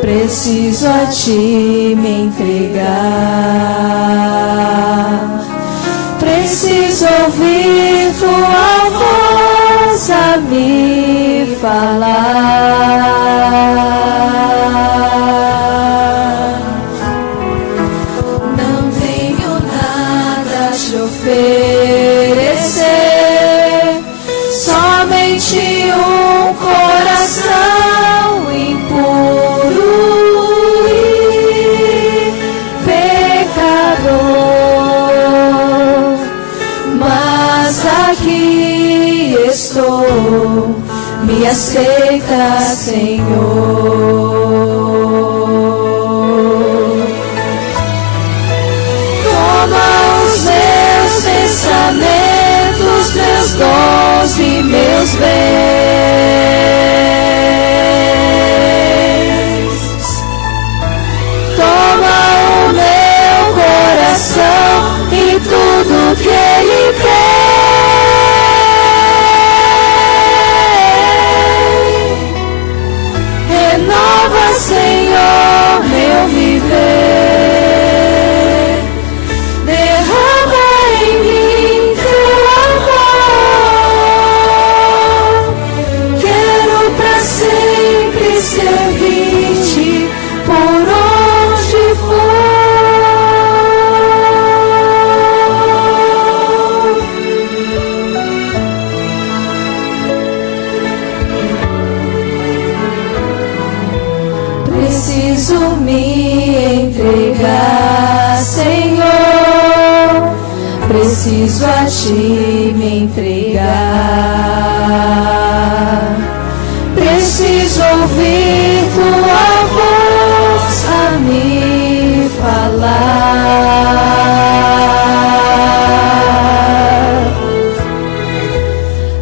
preciso a ti me entregar. Preciso ouvir tua voz a me falar. Não tenho nada a te oferecer, somente um coração impuro e pecador. Mas aqui estou, me aceita, Senhor. Toma os meus pensamentos, meus dons e meus bens. Toma o meu coração e tudo que ele tem. Renova, Senhor, meu viver. Derrama em mim teu amor. Quero pra sempre servir-te por onde for. Preciso me entregar, Senhor. Preciso a ti me entregar. Preciso ouvir tua voz a me falar.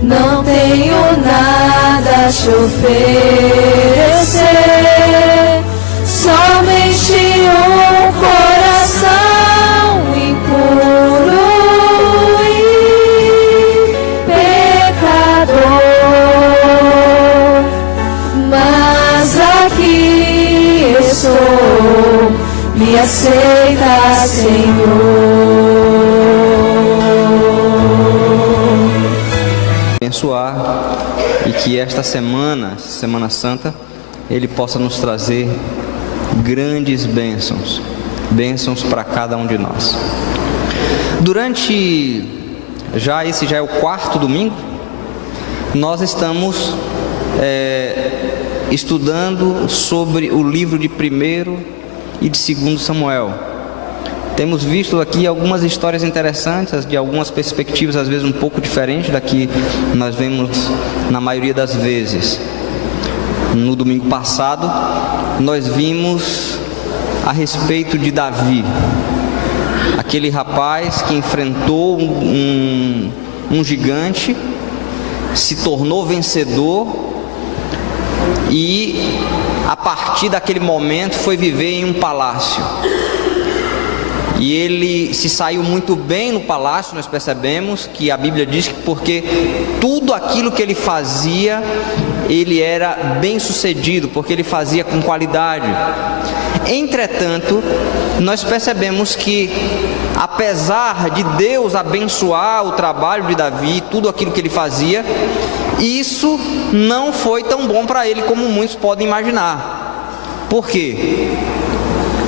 Não tenho nada a te oferecer, somente um coração impuro e pecador. Mas aqui estou, me aceita, Senhor. Abençoar e que esta semana, Semana Santa, Ele possa nos trazer grandes bênçãos para cada um de nós. Esse já é o 4º domingo, nós estamos estudando sobre o livro de 1º e de 2º Samuel. Temos visto aqui algumas histórias interessantes, de algumas perspectivas às vezes um pouco diferentes da que nós vemos na maioria das vezes. No domingo passado, nós vimos a respeito de Davi, aquele rapaz que enfrentou um gigante, se tornou vencedor e a partir daquele momento foi viver em um palácio. E ele se saiu muito bem no palácio. Nós percebemos que a Bíblia diz que porque tudo aquilo que ele fazia, ele era bem sucedido, porque ele fazia com qualidade. Entretanto, nós percebemos que apesar de Deus abençoar o trabalho de Davi, tudo aquilo que ele fazia, isso não foi tão bom para ele como muitos podem imaginar. Por quê?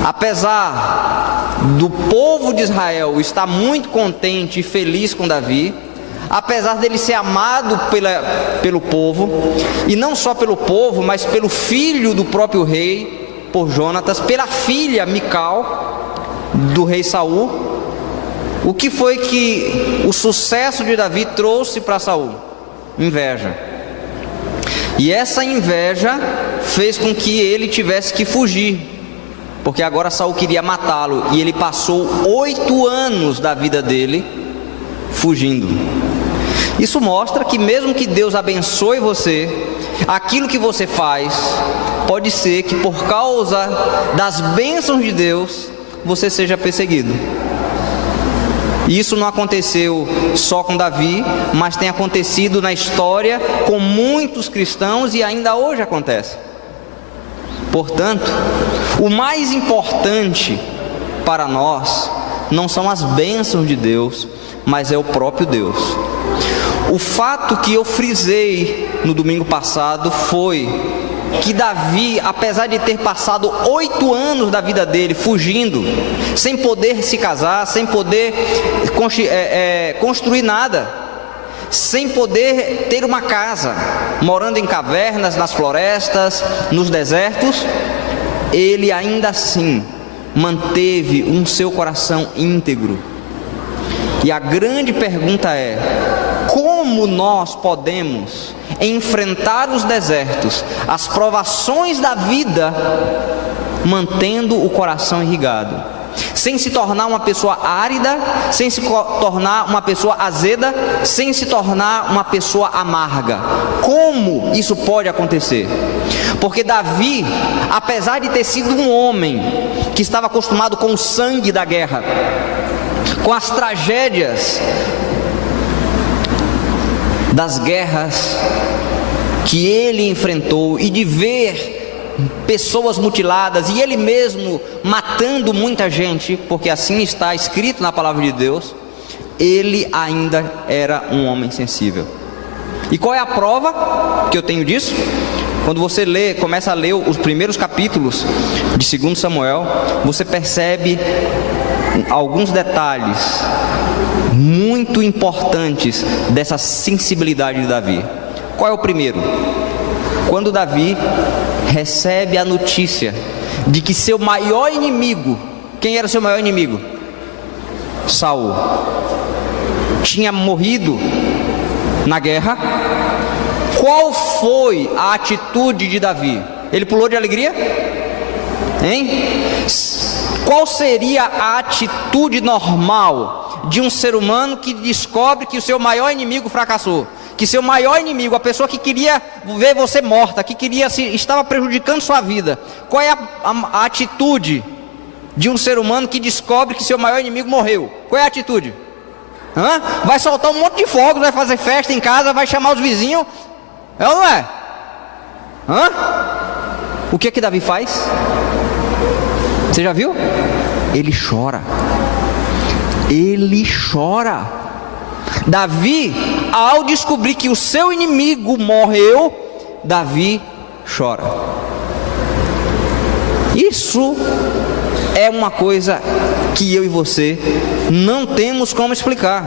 Apesar do povo de Israel estar muito contente e feliz com Davi, apesar dele ser amado pelo povo, e não só pelo povo, mas pelo filho do próprio rei, por Jonatas, pela filha Mical, do rei Saul, o que foi que o sucesso de Davi trouxe para Saul? Inveja. E essa inveja fez com que ele tivesse que fugir, porque agora Saul queria matá-lo, e ele passou 8 anos da vida dele fugindo. Isso mostra que mesmo que Deus abençoe você, aquilo que você faz, pode ser que por causa das bênçãos de Deus, você seja perseguido. Isso não aconteceu só com Davi, mas tem acontecido na história com muitos cristãos e ainda hoje acontece. Portanto, o mais importante para nós não são as bênçãos de Deus, mas é o próprio Deus. O fato que eu frisei no domingo passado foi que Davi, apesar de ter passado 8 anos da vida dele fugindo, sem poder se casar, sem poder construir nada, sem poder ter uma casa, morando em cavernas, nas florestas, nos desertos, ele ainda assim manteve um seu coração íntegro. E a grande pergunta é: como nós podemos enfrentar os desertos, as provações da vida, mantendo o coração irrigado, sem se tornar uma pessoa árida, sem se tornar uma pessoa azeda, sem se tornar uma pessoa amarga? Como isso pode acontecer? Porque Davi, apesar de ter sido um homem que estava acostumado com o sangue da guerra, com as tragédias das guerras que ele enfrentou, e de ver pessoas mutiladas, e ele mesmo matando muita gente, porque assim está escrito na palavra de Deus, ele ainda era um homem sensível. E qual é a prova que eu tenho disso? Quando você começa a ler os primeiros capítulos de 2 Samuel, você percebe alguns detalhes muito importantes dessa sensibilidade de Davi. Qual é o primeiro? Quando Davi recebe a notícia de que seu maior inimigo, quem era seu maior inimigo? Saul, tinha morrido na guerra. Qual foi a atitude de Davi? Ele pulou de alegria? Hein? Qual seria a atitude normal de um ser humano que descobre que o seu maior inimigo fracassou? Que seu maior inimigo, a pessoa que queria ver você morta, que estava prejudicando sua vida. Qual é a atitude de um ser humano que descobre que seu maior inimigo morreu? Qual é a atitude? Vai soltar um monte de fogos, vai fazer festa em casa, vai chamar os vizinhos. É ou não é? O que que Davi faz? Você já viu? Ele chora. Ele chora. Davi, ao descobrir que o seu inimigo morreu, Davi chora. Isso é uma coisa que eu e você não temos como explicar.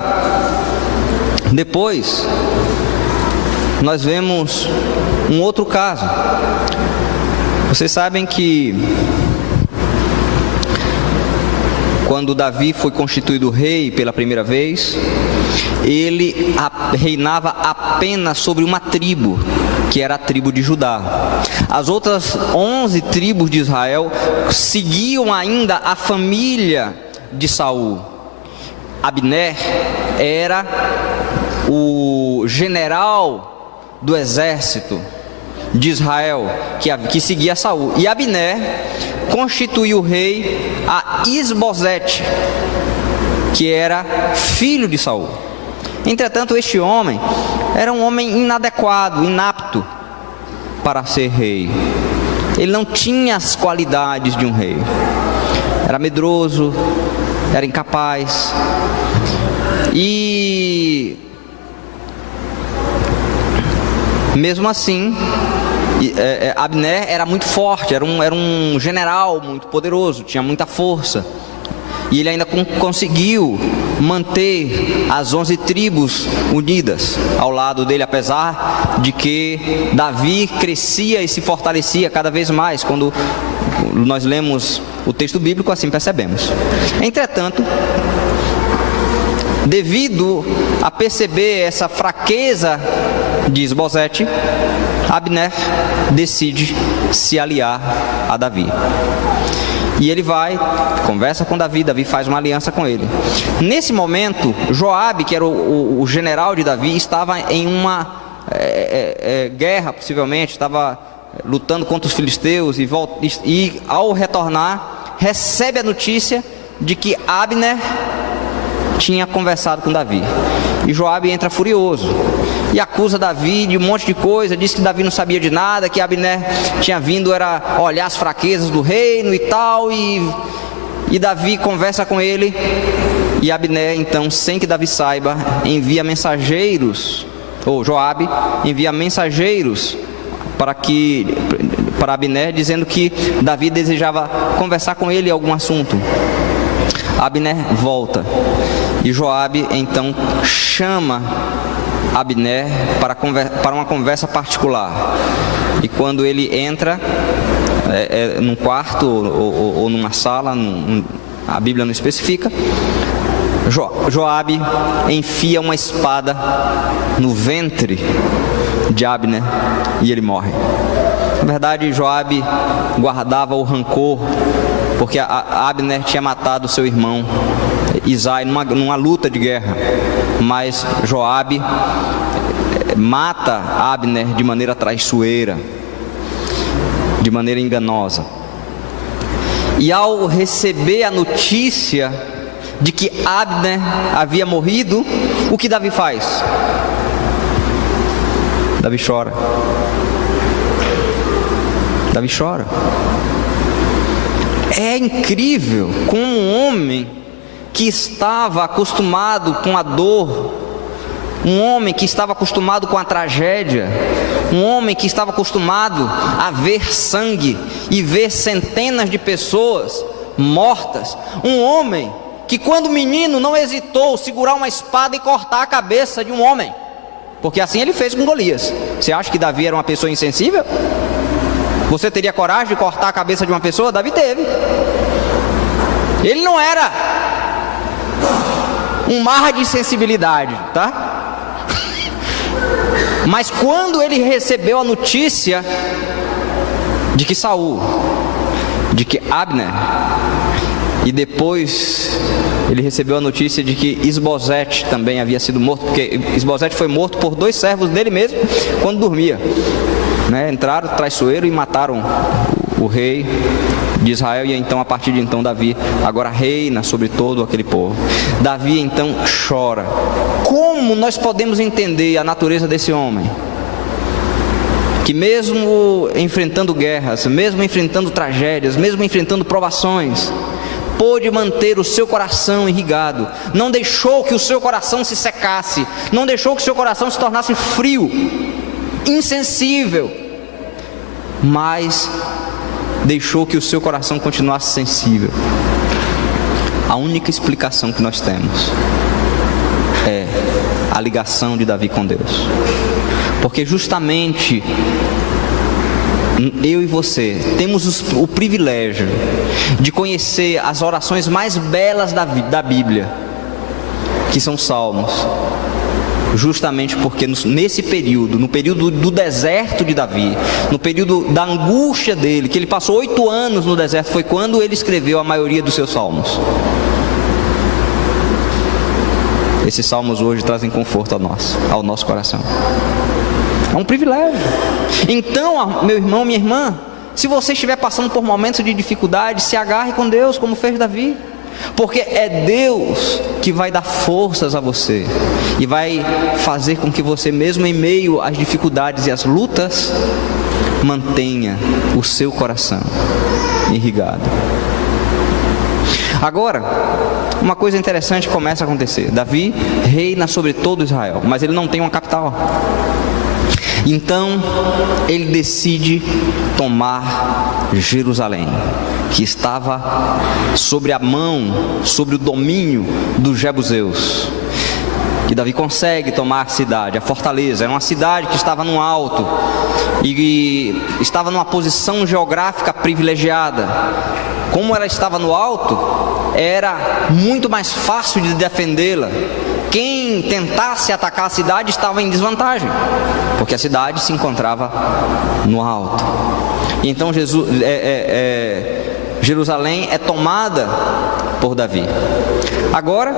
Depois, nós vemos um outro caso. Vocês sabem que quando Davi foi constituído rei pela primeira vez, ele reinava apenas sobre uma tribo, que era a tribo de Judá. As outras 11 tribos de Israel seguiam ainda a família de Saul. Abner era o general do exército de Israel que seguia Saul, e Abner constituiu rei a Isbosete, que era filho de Saul. Entretanto, este homem era um homem inadequado, inapto para ser rei. Ele não tinha as qualidades de um rei. Era medroso, era incapaz. E mesmo assim, Abner era muito forte, era um general muito poderoso, tinha muita força. E ele ainda conseguiu manter as 11 tribos unidas ao lado dele, apesar de que Davi crescia e se fortalecia cada vez mais. Quando nós lemos o texto bíblico, assim percebemos. Entretanto, devido a perceber essa fraqueza de Isbosete, Abner decide se aliar a Davi. E ele vai, conversa com Davi, Davi faz uma aliança com ele. Nesse momento, Joabe, que era o general de Davi, estava em uma guerra, possivelmente, estava lutando contra os filisteus, e ao retornar, recebe a notícia de que Abner tinha conversado com Davi. E Joabe entra furioso. e acusa Davi de um monte de coisa, diz que Davi não sabia de nada, que Abner tinha vindo era olhar as fraquezas do reino e tal, e Davi conversa com ele, e Abner então, sem que Davi saiba, envia mensageiros, ou Joabe envia mensageiros para Abner, dizendo que Davi desejava conversar com ele em algum assunto. Abner volta, e Joabe então chama Abner para uma conversa particular. E quando ele entra num quarto ou numa sala, a Bíblia não especifica, Joabe enfia uma espada no ventre de Abner e ele morre. Na verdade, Joabe guardava o rancor, porque Abner tinha matado seu irmão Isai numa luta de guerra, mas Joabe mata Abner de maneira traiçoeira, de maneira enganosa. E ao receber a notícia de que Abner havia morrido, o que Davi faz? Davi chora. Davi chora. É incrível como um homem que estava acostumado com a dor, um homem que estava acostumado com a tragédia, um homem que estava acostumado a ver sangue e ver centenas de pessoas mortas, um homem que quando menino não hesitou segurar uma espada e cortar a cabeça de um homem, porque assim ele fez com Golias. Você acha que Davi era uma pessoa insensível? Você teria coragem de cortar a cabeça de uma pessoa? Davi teve. Ele não era um mar de sensibilidade, tá? Mas quando ele recebeu a notícia de que Saul, de que Abner, e depois ele recebeu a notícia de que Isbosete também havia sido morto, porque Isbosete foi morto por 2 servos dele mesmo quando dormia, né? Entraram traiçoeiro e mataram o rei de Israel. E então, a partir de então, Davi agora reina sobre todo aquele povo. Davi então chora. Como nós podemos entender a natureza desse homem, que mesmo enfrentando guerras, mesmo enfrentando tragédias, mesmo enfrentando provações, pôde manter o seu coração irrigado, não deixou que o seu coração se secasse, não deixou que o seu coração se tornasse frio, insensível, mas deixou que o seu coração continuasse sensível. A única explicação que nós temos é a ligação de Davi com Deus, porque justamente eu e você temos o privilégio de conhecer as orações mais belas da Bíblia, que são os Salmos, justamente porque nesse período, no período do deserto de Davi, no período da angústia dele, que ele passou 8 anos no deserto, foi quando ele escreveu a maioria dos seus salmos. Esses salmos hoje trazem conforto ao nosso coração. É um privilégio. Então, meu irmão, minha irmã, se você estiver passando por momentos de dificuldade, se agarre com Deus, como fez Davi, porque é Deus que vai dar forças a você e vai fazer com que você, mesmo em meio às dificuldades e às lutas, mantenha o seu coração irrigado. Agora, uma coisa interessante começa a acontecer. Davi reina sobre todo Israel, mas ele não tem uma capital. Então ele decide tomar Jerusalém, que estava sobre a mão, sobre o domínio dos jebuseus. E Davi consegue tomar a cidade, a fortaleza. Era uma cidade que estava no alto e estava numa posição geográfica privilegiada. Como ela estava no alto, era muito mais fácil de defendê-la. Quem tentasse atacar a cidade estava em desvantagem, porque a cidade se encontrava no alto. E então Jerusalém é tomada por Davi. Agora,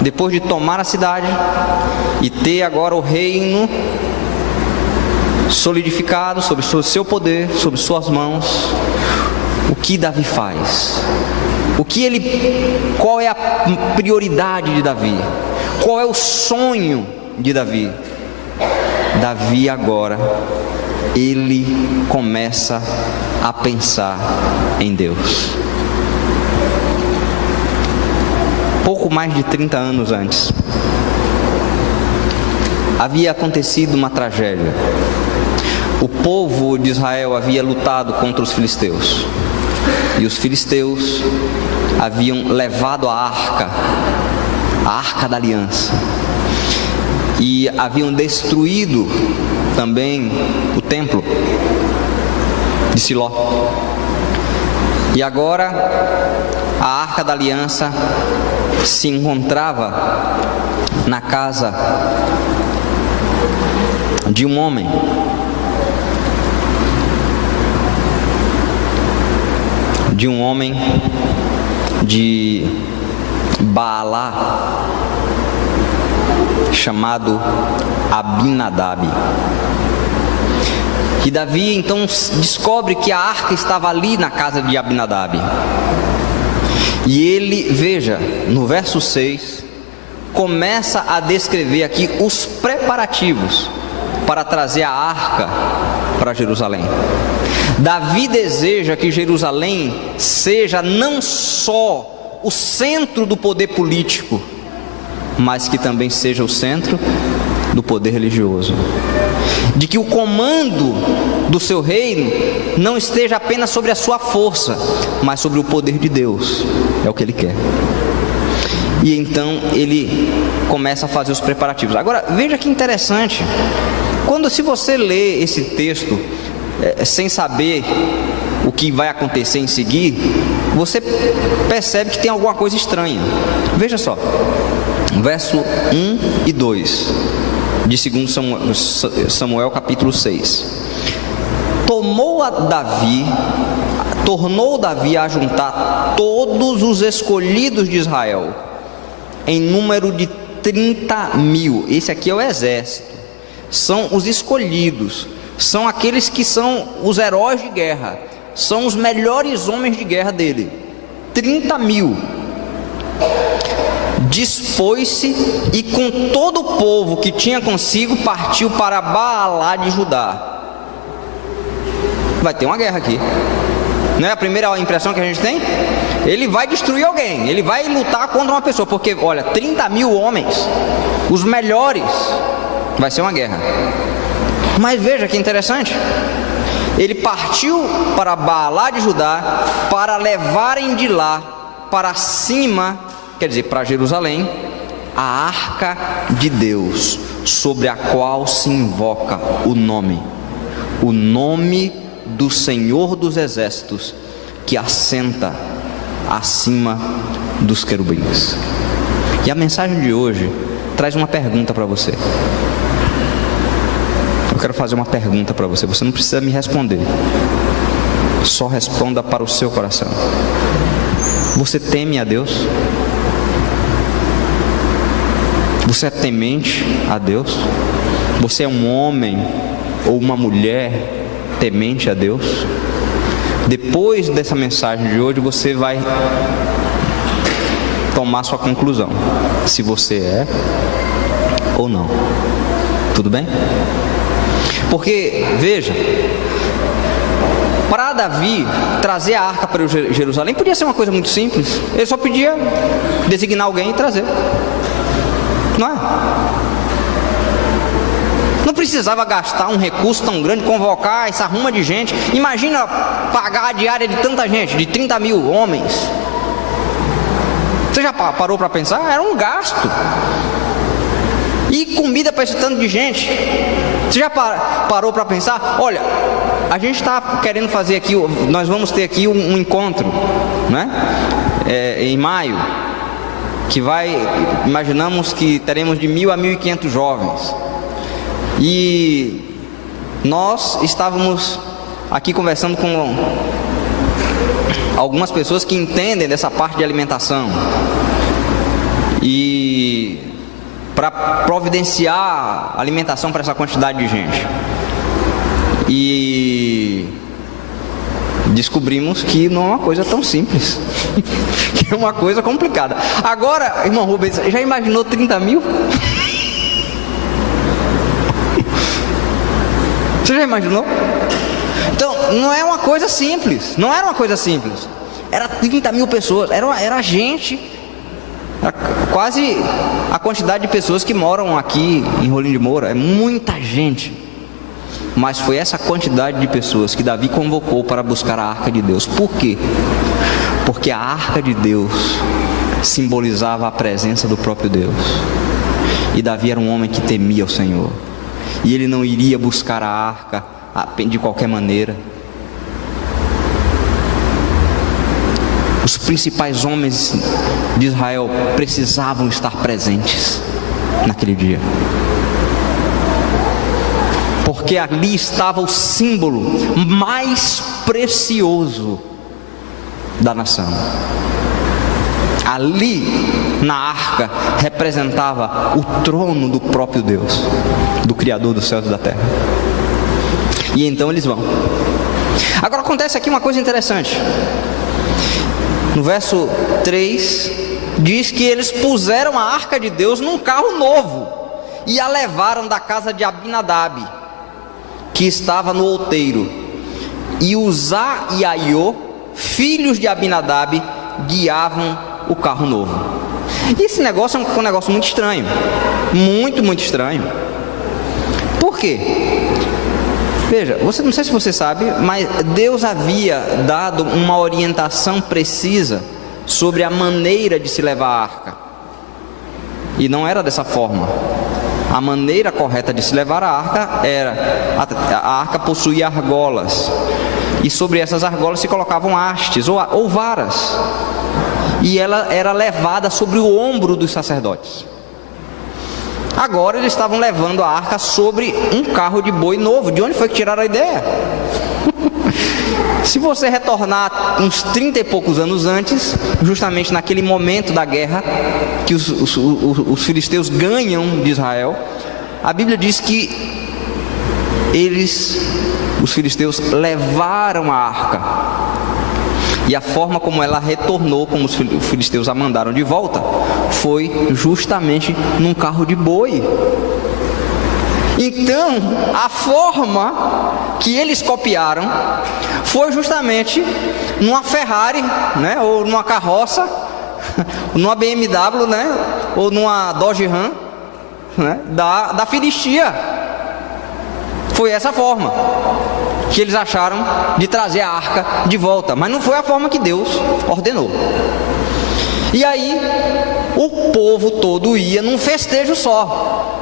depois de tomar a cidade e ter agora o reino solidificado sobre o seu poder, sobre suas mãos, o que Davi faz? Qual é a prioridade de Davi? Qual é o sonho de Davi? Davi agora, ele começa a pensar em Deus. Pouco mais de 30 anos antes, havia acontecido uma tragédia. O povo de Israel havia lutado contra os filisteus, e os filisteus haviam levado a arca da aliança, e haviam destruído também o templo de Siló. E agora a arca da aliança se encontrava na casa de um homem de Baalá, chamado Abinadab. E Davi então descobre que a arca estava ali na casa de Abinadab. E ele, veja, no verso 6, começa a descrever aqui os preparativos para trazer a arca para Jerusalém. Davi deseja que Jerusalém seja não só o centro do poder político, mas que também seja o centro do poder religioso. De que o comando do seu reino não esteja apenas sobre a sua força, mas sobre o poder de Deus. É o que ele quer. E então ele começa a fazer os preparativos. Agora, veja que interessante. Se você lê esse texto sem saber o que vai acontecer em seguir, você percebe que tem alguma coisa estranha. Veja só, verso 1 e 2 de 2 Samuel capítulo 6. Tornou Davi a juntar todos os escolhidos de Israel, em número de 30.000. Esse aqui é o exército, são os escolhidos, são aqueles que são os heróis de guerra, são os melhores homens de guerra dele. 30.000. Dispôs-se e com todo o povo que tinha consigo partiu para Baalá de Judá. Vai ter uma guerra aqui, não é a primeira impressão que a gente tem? Ele vai destruir alguém, ele vai lutar contra uma pessoa, porque olha, 30.000 homens, os melhores, vai ser uma guerra. Mas veja que interessante, ele partiu para Baalá de Judá para levarem de lá para cima, quer dizer, para Jerusalém, a arca de Deus, sobre a qual se invoca o nome do Senhor dos Exércitos, que assenta acima dos querubins. E a mensagem de hoje traz uma pergunta para você. Eu quero fazer uma pergunta para você. Você não precisa me responder, só responda para o seu coração. Você teme a Deus? Você é temente a Deus? Você é um homem ou uma mulher temente a Deus? Depois dessa mensagem de hoje, você vai tomar sua conclusão, se você é ou não. Tudo bem? Porque, veja, para Davi trazer a arca para Jerusalém podia ser uma coisa muito simples. Ele só podia designar alguém e trazer, não é? Não precisava gastar um recurso tão grande, convocar essa ruma de gente. Imagina pagar a diária de tanta gente, de 30.000 homens. Você já parou para pensar? Era um gasto. E comida para esse tanto de gente. Você já parou para pensar? Olha, a gente está querendo fazer aqui, nós vamos ter aqui um encontro, né? Em maio, que imaginamos que teremos de 1.000 a 1.500 jovens. E nós estávamos aqui conversando com algumas pessoas que entendem dessa parte de alimentação, e para providenciar alimentação para essa quantidade de gente. E descobrimos que não é uma coisa tão simples, que é uma coisa complicada. Agora, irmão Rubens, já imaginou 30.000? Você já imaginou? Então, não é uma coisa simples. Não era uma coisa simples. Era 30 mil pessoas. Era gente. Era quase a quantidade de pessoas que moram aqui em Rolim de Moura. É muita gente. Mas foi essa quantidade de pessoas que Davi convocou para buscar a arca de Deus. Por quê? Porque a arca de Deus simbolizava a presença do próprio Deus. E Davi era um homem que temia o Senhor. E ele não iria buscar a arca de qualquer maneira. Os principais homens de Israel precisavam estar presentes naquele dia. Porque ali estava o símbolo mais precioso da nação. Ali na arca representava o trono do próprio Deus, do Criador dos céus e da terra. E então eles vão. Agora acontece aqui uma coisa interessante. No verso 3 diz que eles puseram a arca de Deus num carro novo e a levaram da casa de Abinadab, que estava no outeiro, e Uzá e Aiô, filhos de Abinadab, guiavam o carro novo. E esse negócio é um negócio muito estranho, muito estranho. Por quê? Veja, não sei se você sabe, mas Deus havia dado uma orientação precisa sobre a maneira de se levar a arca, e não era dessa forma. A maneira correta de se levar a arca era, a arca possuía argolas, e sobre essas argolas se colocavam hastes ou varas, e ela era levada sobre o ombro dos sacerdotes. Agora eles estavam levando a arca sobre um carro de boi novo. De onde foi que tiraram a ideia? Se você retornar uns 30 e poucos anos antes, justamente naquele momento da guerra que os filisteus ganham de Israel, a Bíblia diz que os filisteus levaram a arca, e a forma como ela retornou, como os filisteus a mandaram de volta, foi justamente num carro de boi. Então, a forma que eles copiaram foi justamente numa Ferrari, né, ou numa carroça, numa BMW, né, ou numa Dodge Ram, né, da Filistia. Foi essa forma que eles acharam de trazer a arca de volta, mas não foi a forma que Deus ordenou. E aí o povo todo ia num festejo só,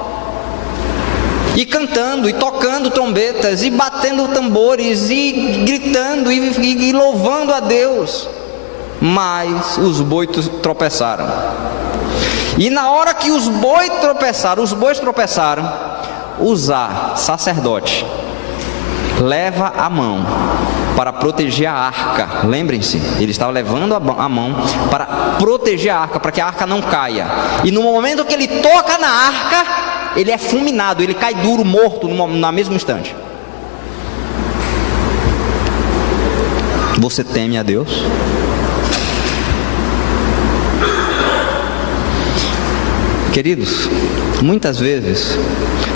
e cantando, e tocando trombetas, e batendo tambores, e gritando, e louvando a Deus. Mas os bois tropeçaram. E na hora que os bois tropeçaram, Uzá, sacerdote, leva a mão para proteger a arca. Lembrem-se, ele estava levando a mão para proteger a arca, para que a arca não caia. E no momento que ele toca na arca, ele é fulminado, ele cai duro, morto no mesmo instante. Você teme a Deus? Queridos, muitas vezes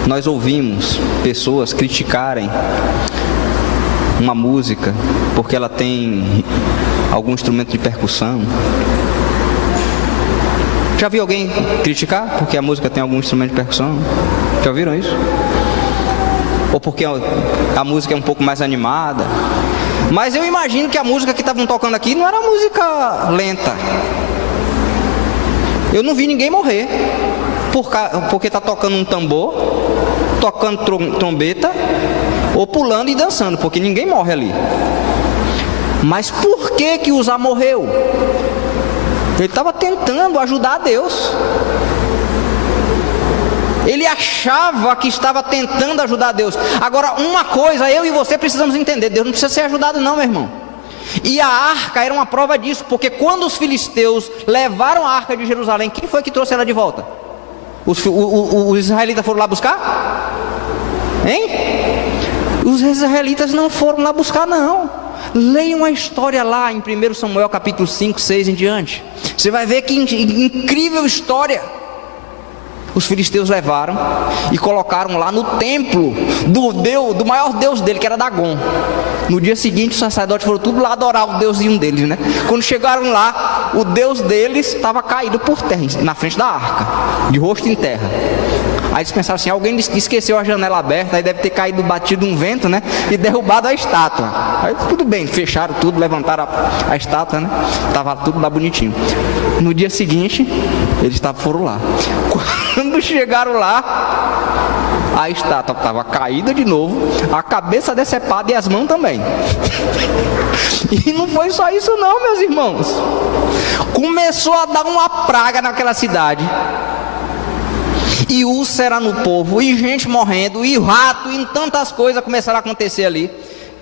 nós ouvimos pessoas criticarem uma música porque ela tem algum instrumento de percussão. Já viu alguém criticar porque a música tem algum instrumento de percussão? Já ouviram isso? Ou porque a música é um pouco mais animada? Mas eu imagino que a música que estavam tocando aqui não era música lenta. Eu não vi ninguém morrer porque está tocando um tambor, tocando trombeta, ou pulando e dançando, porque ninguém morre ali. Mas por que Uzá morreu? Ele estava tentando ajudar a Deus. Ele achava que estava tentando ajudar a Deus. Agora, uma coisa eu e você precisamos entender: Deus não precisa ser ajudado não, meu irmão. E a arca era uma prova disso, porque quando os filisteus levaram a arca de Jerusalém, quem foi que trouxe ela de volta? Os israelitas foram lá buscar? Hein? Os israelitas não foram lá buscar não. Leiam a história lá em 1 Samuel capítulo 5, 6 em diante. Você vai ver que incrível história. os filisteus levaram e colocaram lá no templo do maior deus dele, que era Dagon. No dia seguinte, os sacerdotes foram tudo lá adorar o deusinho deles, né? Quando chegaram lá, o deus deles estava caído por terra, na frente da arca, de rosto em terra. Aí eles pensaram assim, alguém esqueceu a janela aberta, aí deve ter caído, batido um vento, né? E derrubado a estátua. Aí tudo bem, fecharam tudo, levantaram a estátua, né? Tava tudo lá bonitinho. No dia seguinte, eles foram lá. Quando chegaram lá, a estátua estava caída de novo, a cabeça decepada e as mãos também. E não foi só isso não, meus irmãos. Começou a dar uma praga naquela cidade. E úlcera no povo, e gente morrendo, e rato, e tantas coisas começaram a acontecer ali,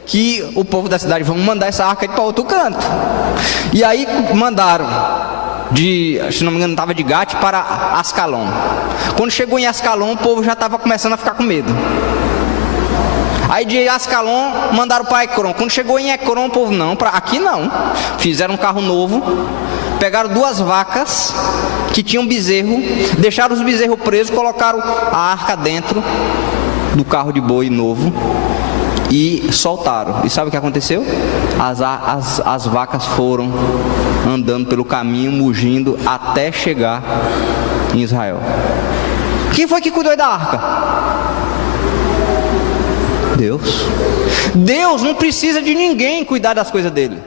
que o povo da cidade, vamos mandar essa arca para outro canto. E aí mandaram, se não me engano, estava de Gate para Ascalon. Quando chegou em Ascalon, o povo já estava começando a ficar com medo. Aí de Ascalon mandaram para Ecrom. Quando chegou em Ecrom, o povo, não, aqui não. Fizeram um carro novo, pegaram 2 vacas que tinham bezerro, deixaram os bezerros presos, colocaram a arca dentro do carro de boi novo e soltaram. E sabe o que aconteceu? As vacas foram andando pelo caminho, mugindo, até chegar em Israel. Quem foi que cuidou da arca? Deus. Deus não precisa de ninguém cuidar das coisas dele.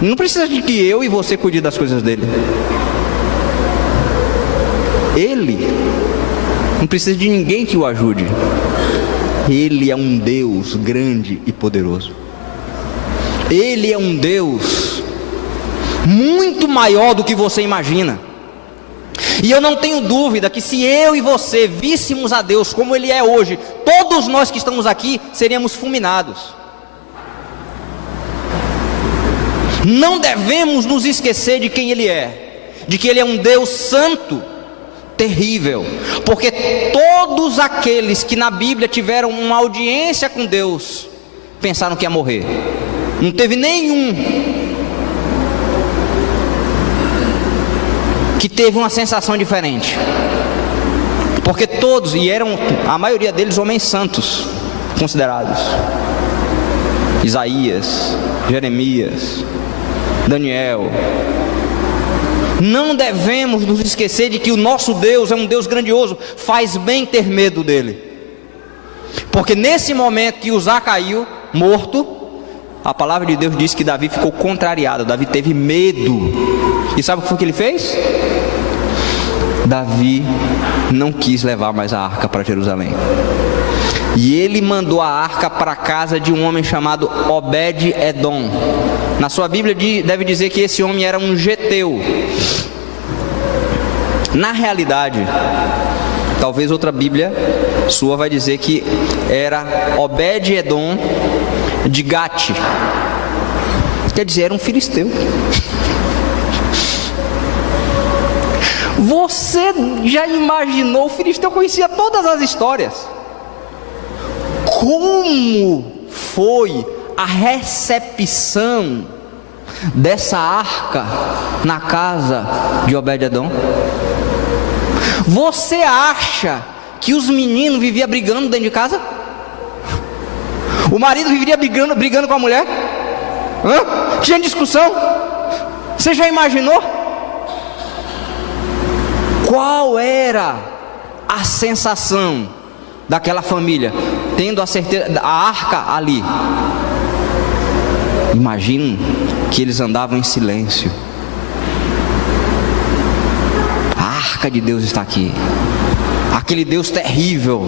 Não precisa de que eu e você cuide das coisas dele. Ele não precisa de ninguém que o ajude. Ele é um Deus grande e poderoso. Ele é um Deus muito maior do que você imagina. E eu não tenho dúvida que se eu e você víssemos a Deus como Ele é hoje, todos nós que estamos aqui seríamos fulminados. Não devemos nos esquecer de quem Ele é, de que Ele é um Deus santo, terrível, porque todos aqueles que na Bíblia tiveram uma audiência com Deus, pensaram que ia morrer. Não teve nenhum que teve uma sensação diferente, porque todos, e eram a maioria deles homens santos considerados, Isaías, Jeremias, Daniel. Não devemos nos esquecer de que o nosso Deus é um Deus grandioso. Faz bem ter medo dele, porque nesse momento que Uzá caiu morto, a palavra de Deus diz que Davi ficou contrariado. Davi teve medo. E sabe o que foi que ele fez? Davi não quis levar mais a arca para Jerusalém, e ele mandou a arca para a casa de um homem chamado Obed-Edom. Na sua Bíblia deve dizer que esse homem era um geteu. Na realidade, talvez outra Bíblia sua vai dizer que era Obed-Edom de Gate, quer dizer, era um filisteu. Você já imaginou? O filisteu conhecia todas as histórias. Como foi a recepção dessa arca na casa de Obed-Edom? Você acha que os meninos viviam brigando dentro de casa? O marido vivia brigando com a mulher? Tinha discussão? Você já imaginou? Qual era a sensação daquela família, tendo a certeza, a arca ali? Imagino que eles andavam em silêncio. A arca de Deus está aqui. Aquele Deus terrível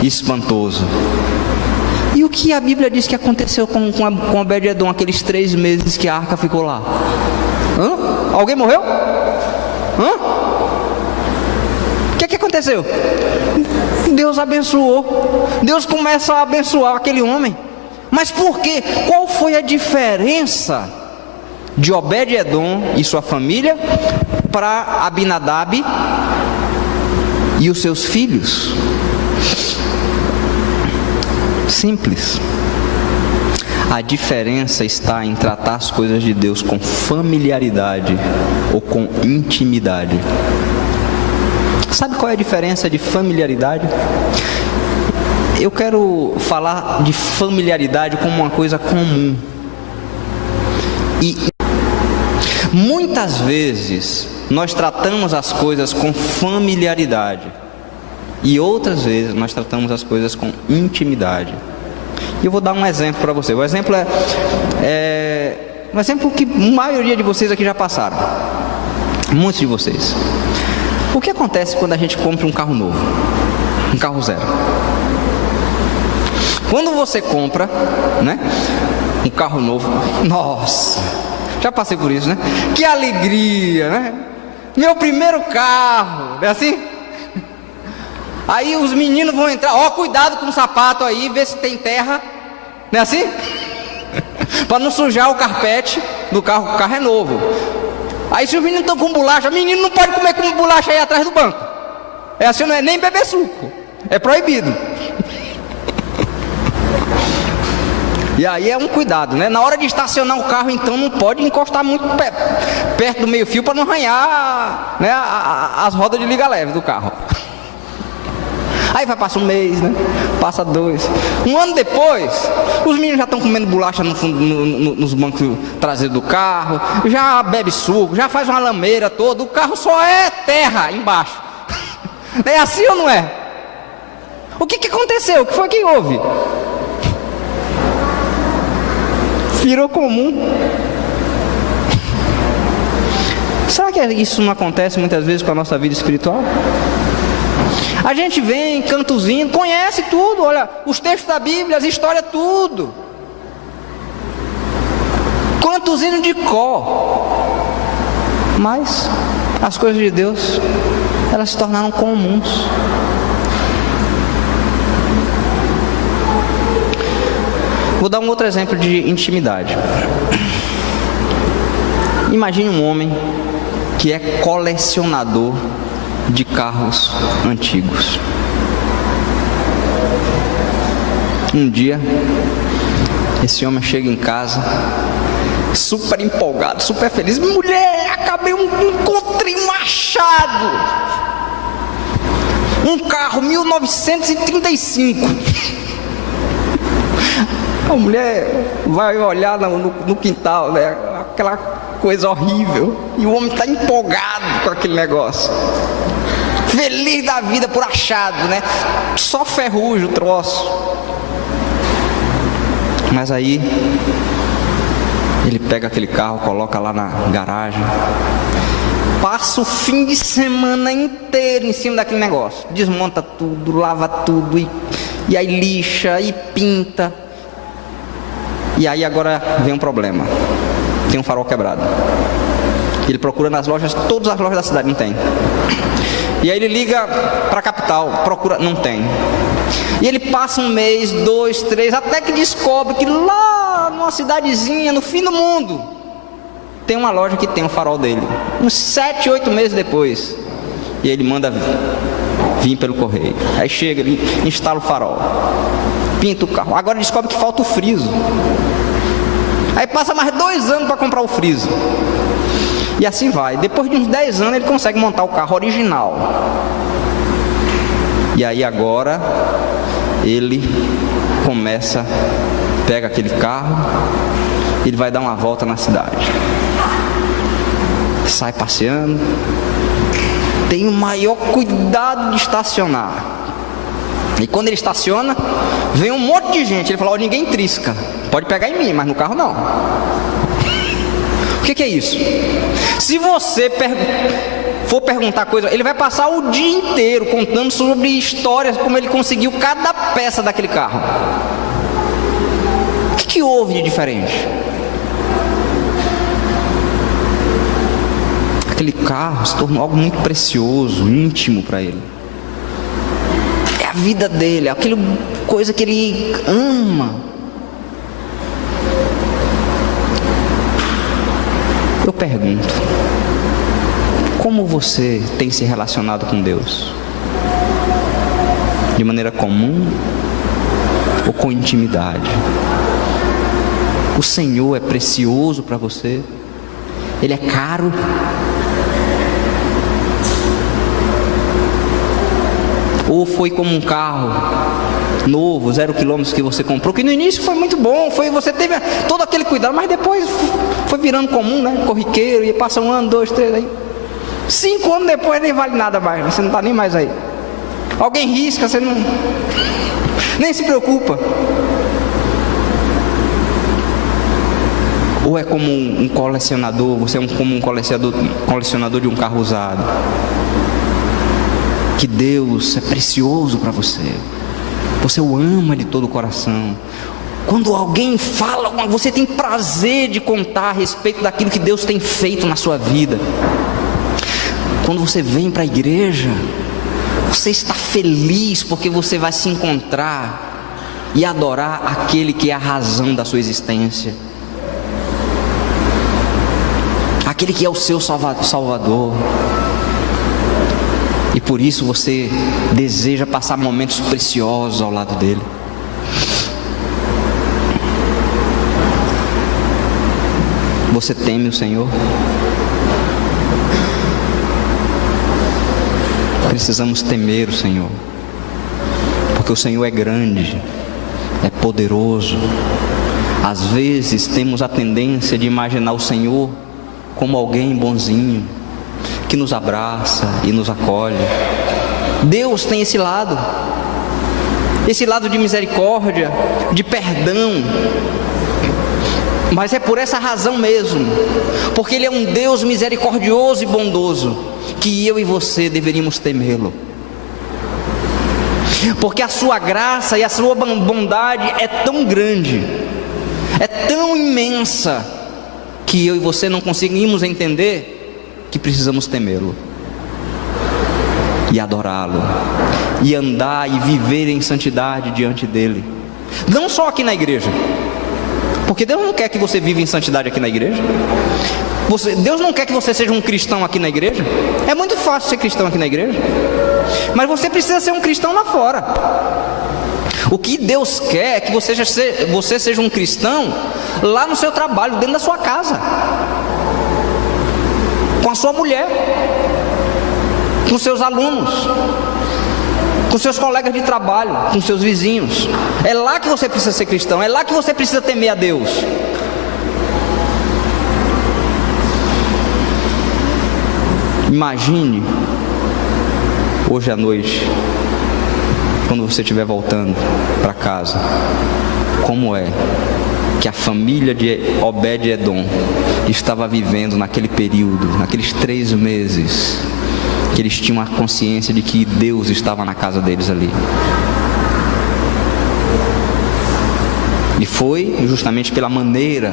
e espantoso. E o que a Bíblia diz que aconteceu com Obed-Edom aqueles 3 meses que a arca ficou lá? Alguém morreu? O que aconteceu? Deus abençoou. Deus começa a abençoar aquele homem. Mas por quê? Qual foi a diferença de Obed-Edom e sua família para Abinadab e os seus filhos? Simples. A diferença está em tratar as coisas de Deus com familiaridade ou com intimidade. Sabe qual é a diferença de familiaridade? Eu quero falar de familiaridade como uma coisa comum. E muitas vezes nós tratamos as coisas com familiaridade e outras vezes nós tratamos as coisas com intimidade. E eu vou dar um exemplo para você. O exemplo é um exemplo que a maioria de vocês aqui já passaram. Muitos de vocês. O que acontece quando a gente compra um carro novo? Um carro zero. Quando você compra, né, um carro novo, nossa, já passei por isso, né? Que alegria, né? Meu primeiro carro, não é assim? Aí os meninos vão entrar, ó, cuidado com o sapato aí, vê se tem terra, não é assim? Para não sujar o carpete do carro, o carro é novo. Aí se os meninos estão com bolacha, menino não pode comer com bolacha aí atrás do banco. É assim, não é nem beber suco, é proibido. E aí é um cuidado, né? Na hora de estacionar o carro, então, não pode encostar muito perto do meio-fio para não arranhar, né, as rodas de liga leve do carro. Aí vai passar um mês, né? Passa 2. Um ano depois, os meninos já estão comendo bolacha no fundo, nos bancos traseiros do carro, já bebe suco, já faz uma lameira toda, o carro só é terra embaixo. É assim ou não é? O que aconteceu? O que foi que houve? Virou comum. Será que isso não acontece muitas vezes com a nossa vida espiritual? A gente vem, cantozinho, conhece tudo, olha, os textos da Bíblia, as histórias, tudo. Cantozinho de cor. Mas as coisas de Deus, elas se tornaram comuns. Vou dar um outro exemplo de intimidade. Imagine um homem que é colecionador de carros antigos. Um dia, esse homem chega em casa, super empolgado, super feliz. Mulher, encontrei um achado. Um carro 1935. A mulher vai olhar no quintal, né? Aquela coisa horrível. E o homem está empolgado com aquele negócio. Feliz da vida por achado, né? Só ferrugem o troço. Mas aí ele pega aquele carro, coloca lá na garagem, passa o fim de semana inteiro em cima daquele negócio, desmonta tudo, lava tudo, e aí lixa e pinta. E aí agora vem um problema. Tem um farol quebrado. Ele procura nas lojas, todas as lojas da cidade, não tem. E aí ele liga para a capital, procura, não tem. E ele passa um mês, 2, 3, até que descobre que lá numa cidadezinha, no fim do mundo, tem uma loja que tem o farol dele. Uns 7, 8 meses depois. E ele manda vir pelo correio. Aí chega, ele instala o farol, pinta o carro. Agora descobre que falta o friso. Aí passa mais 2 anos para comprar o friso. E assim vai. Depois de uns 10 anos ele consegue montar o carro original. E aí agora ele começa, pega aquele carro, ele vai dar uma volta na cidade. Sai passeando, tem o maior cuidado de estacionar. E quando ele estaciona, vem um monte de gente. Ele fala, ninguém trisca, pode pegar em mim, mas no carro não. O que é isso? Se você for perguntar coisa, ele vai passar o dia inteiro contando sobre histórias, como ele conseguiu cada peça daquele carro. O que houve de diferente? Aquele carro se tornou algo muito precioso, íntimo para ele. É a vida dele, é aquela coisa que ele ama. Eu pergunto, como você tem se relacionado com Deus? De maneira comum ou com intimidade? O Senhor é precioso para você? Ele é caro? Ou foi como um carro novo, 0 quilômetros que você comprou, que no início foi muito bom, você teve todo aquele cuidado, mas depois foi virando comum, né? Corriqueiro, e passa 1 ano, 2, 3, aí 5 anos depois nem vale nada mais, você não está nem mais aí. Alguém risca, você não nem se preocupa. Ou é como um colecionador, você é como um colecionador de um carro usado, que Deus é precioso para você, você o ama de todo o coração. Quando alguém fala, você tem prazer de contar a respeito daquilo que Deus tem feito na sua vida. Quando você vem para a igreja, você está feliz porque você vai se encontrar e adorar aquele que é a razão da sua existência, aquele que é o seu Salvador. E por isso você deseja passar momentos preciosos ao lado dele. Você teme o Senhor? Precisamos temer o Senhor, porque o Senhor é grande, é poderoso. Às vezes temos a tendência de imaginar o Senhor como alguém bonzinho, que nos abraça e nos acolhe. Deus tem esse lado de misericórdia, de perdão. Mas é por essa razão mesmo, porque Ele é um Deus misericordioso e bondoso, que eu e você deveríamos temê-lo. Porque a sua graça e a sua bondade é tão grande, é tão imensa, que eu e você não conseguimos entender que precisamos temê-lo e adorá-lo e andar e viver em santidade diante dele. Não só aqui na igreja, porque Deus não quer que você viva em santidade aqui na igreja. Deus não quer que você seja um cristão aqui na igreja. É muito fácil ser cristão aqui na igreja, mas você precisa ser um cristão lá fora. O que Deus quer é que você seja um cristão lá no seu trabalho, dentro da sua casa, com a sua mulher, com seus alunos, com seus colegas de trabalho, com seus vizinhos. É lá que você precisa ser cristão, é lá que você precisa temer a Deus. Imagine hoje à noite, quando você estiver voltando para casa, como é que a família de Obed-Edom estava vivendo naquele período, naqueles 3 meses, que eles tinham a consciência de que Deus estava na casa deles ali. E foi justamente pela maneira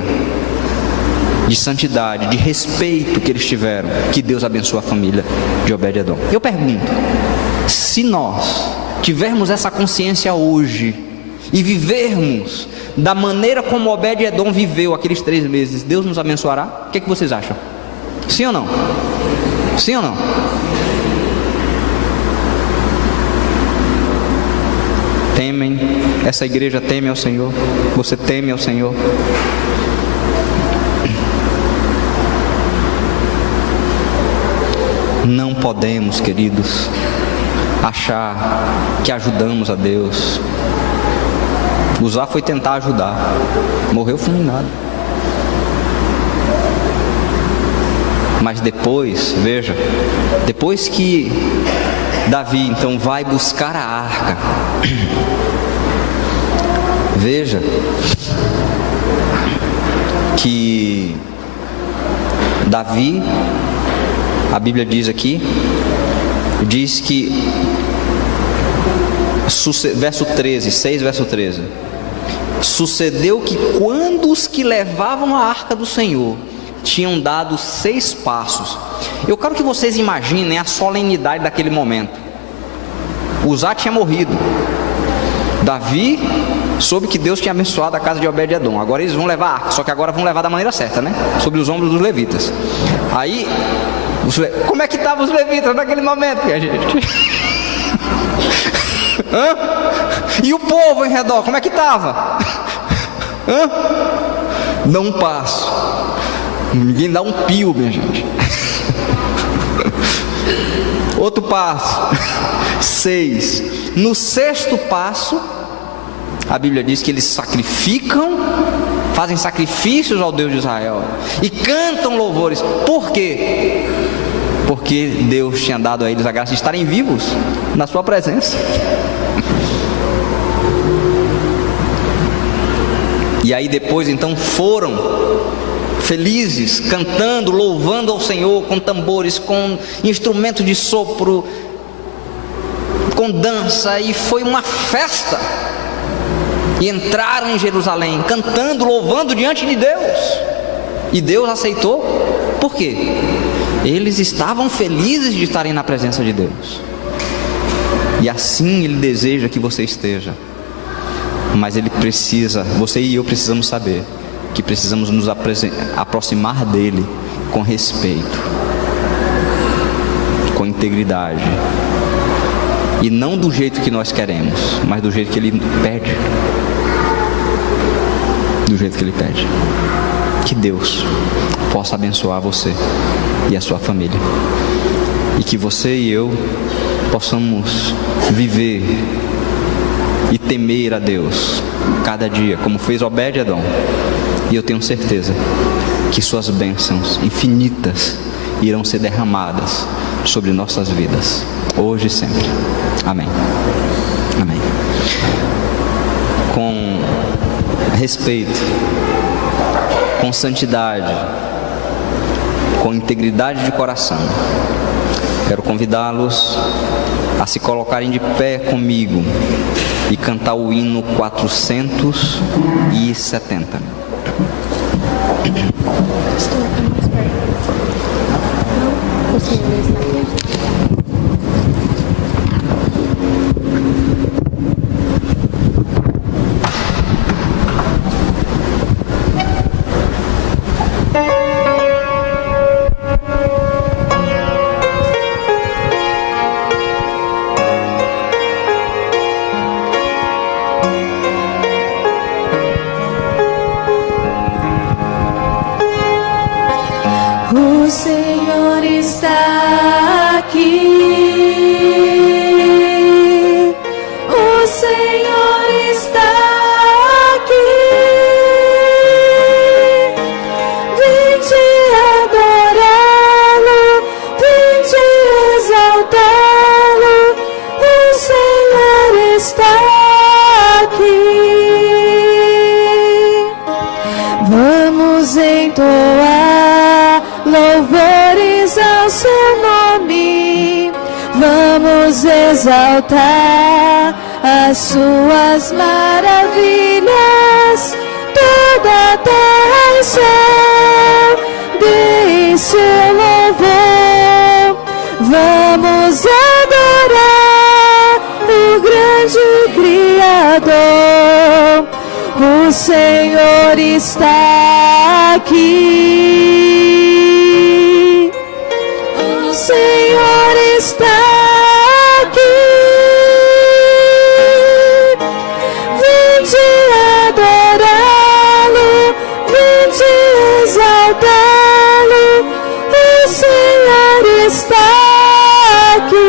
de santidade, de respeito que eles tiveram, que Deus abençoou a família de Obed-Edom. Eu pergunto, se nós tivermos essa consciência hoje e vivermos da maneira como Obed-Edom viveu aqueles 3 meses, Deus nos abençoará? O que vocês acham? Sim ou não? Sim ou não? Temem, essa igreja teme ao Senhor, você teme ao Senhor. Não podemos, queridos, achar que ajudamos a Deus. Uzá foi tentar ajudar, morreu fulminado. Mas depois, veja, depois que Davi então vai buscar a arca, veja que Davi, a Bíblia diz aqui, diz que, verso 13, 6 verso 13, sucedeu que quando os que levavam a arca do Senhor tinham dado 6 passos, eu quero que vocês imaginem a solenidade daquele momento. Uzá tinha morrido, Davi soube que Deus tinha abençoado a casa de Obed-Edom. Agora eles vão levar a arca, só que agora vão levar da maneira certa, né? Sobre os ombros dos levitas. Aí, como é que estavam os levitas naquele momento, minha gente? Hã? E o povo em redor, como é que estava? Dá um passo, ninguém dá um pio, minha gente. Outro passo, 6. No sexto passo, a Bíblia diz que eles sacrificam, fazem sacrifícios ao Deus de Israel e cantam louvores. Por quê? Porque Deus tinha dado a eles a graça de estarem vivos na sua presença. E aí depois então foram felizes, cantando, louvando ao Senhor com tambores, com instrumento de sopro, com dança, e foi uma festa. E entraram em Jerusalém, cantando, louvando diante de Deus. E Deus aceitou. Por quê? Eles estavam felizes de estarem na presença de Deus. E assim Ele deseja que você esteja. Mas Ele precisa, você e eu precisamos saber que precisamos nos aproximar dEle com respeito, com integridade. E não do jeito que nós queremos, mas do jeito que Ele pede. Do jeito que Ele pede. Que Deus possa abençoar você e a sua família. E que você e eu possamos viver e temer a Deus cada dia, como fez Obed-Edom. E eu tenho certeza que suas bênçãos infinitas irão ser derramadas sobre nossas vidas, hoje e sempre. Amém. Amém. Com respeito, com santidade, com integridade de coração, quero convidá-los a se colocarem de pé comigo e cantar o hino 470. O Senhor está aqui. O Senhor está aqui. Vinde adorá-lo, vinde exaltá-lo. O Senhor está aqui. Vamos entoar louvores ao seu nome, vamos exaltar as suas maravilhas. Toda a terra e céu dê seu louvor. Vamos adorar o grande Criador. O Senhor está aqui. O Senhor está aqui. Vinde adorá-lo, vinde exaltá-lo. O Senhor está aqui.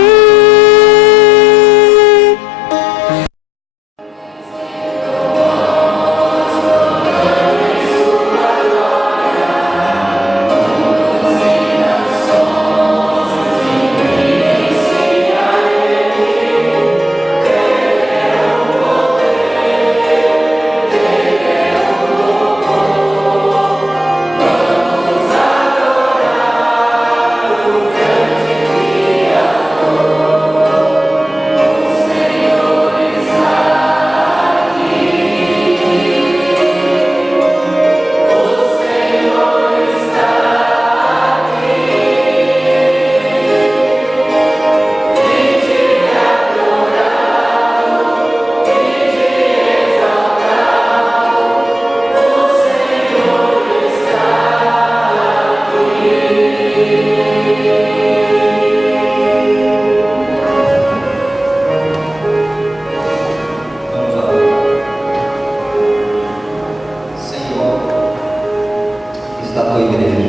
Da tua igreja,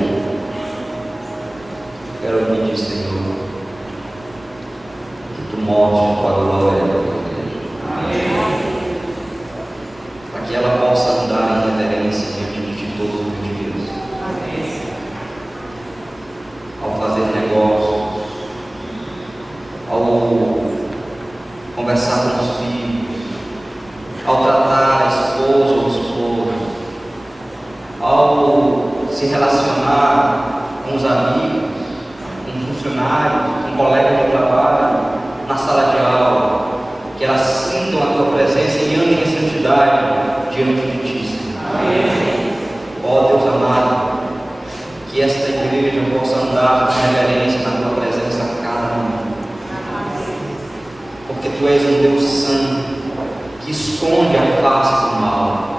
quero pedir, Senhor, que tu mostres se relacionar com os amigos, com os funcionários, com colegas de trabalho, na sala de aula, que elas sintam a tua presença e andem em santidade diante de ti, Senhor. Ó Deus amado, que esta igreja possa andar com reverência na tua presença a cada momento, porque tu és um Deus santo que esconde a face do mal.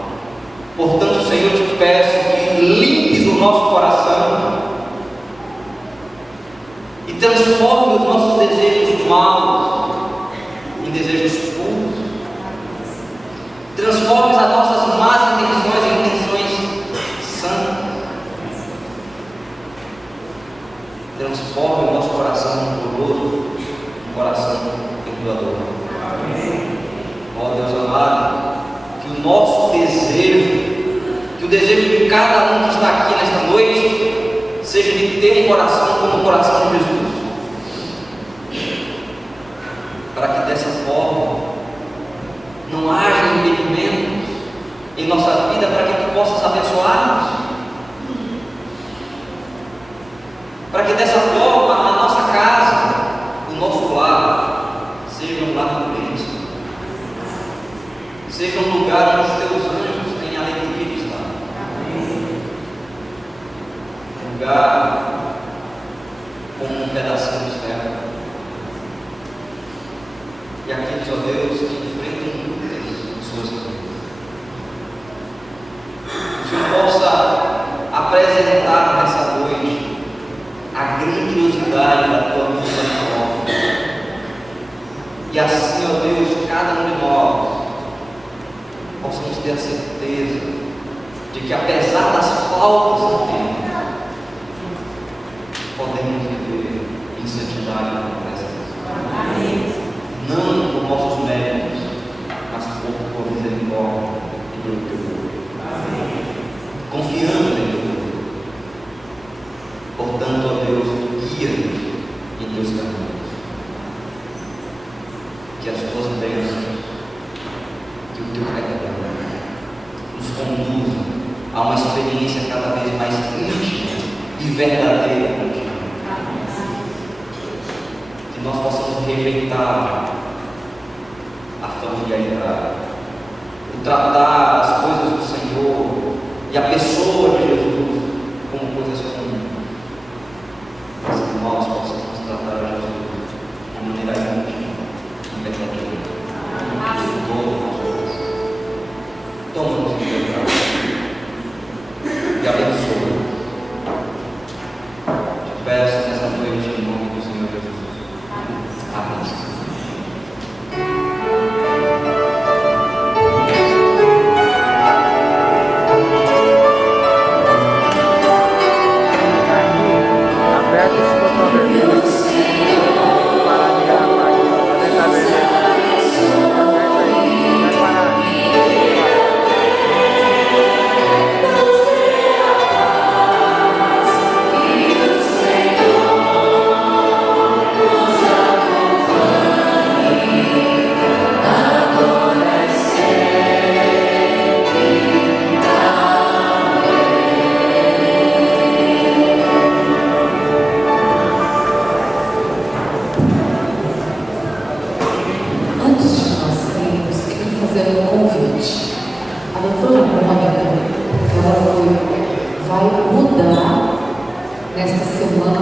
Portanto, Senhor, te peço que limpes o nosso coração e transforme os nossos desejos maus em desejos puros. Transforme as nossas más intenções em intenções santas. Transforme o nosso coração rancoroso em coração perdoador. Ó Deus amado, que o nosso desejo, que o desejo de cada um que está aqui nesta noite, seja de ter um coração como o coração de Jesus, para que dessa forma não haja impedimentos em nossa vida, para que tu possas abençoar-nos, para que dessa forma a nossa casa, o nosso lar, seja um lar de bênção, seja um lugar onde os teus anjos têm alegria de estar, um lugar como um pedacinho de terra. E aqueles, ó Deus, que enfrentam lutas em suas vidas, que o Senhor possa apresentar nessa noite a grandiosidade da tua misericórdia, e assim, ó Deus, cada um de nós possamos ter a certeza de que, apesar das faltas que temos, podemos viver em santidade na presença. Não por nossos méritos, mas por misericórdia e pelo teu amor. Confiando em teu amor. Portanto, ó Deus, guia-nos em teus caminhos. Que as tuas bênçãos, que o teu perdão nos conduza a uma experiência cada vez mais íntima e verdadeira contigo. Que nós possamos rejeitar a familiaridade, o tratar as coisas do Senhor e a pessoa de Jesus como coisas comuns, mas que nós possamos tratar a Jesus de maneira íntima e verdadeira. Toma-nos em liberdade e abençoa. Te peço nessa noite em nome do Senhor Jesus. Amém. Vai mudar nesta semana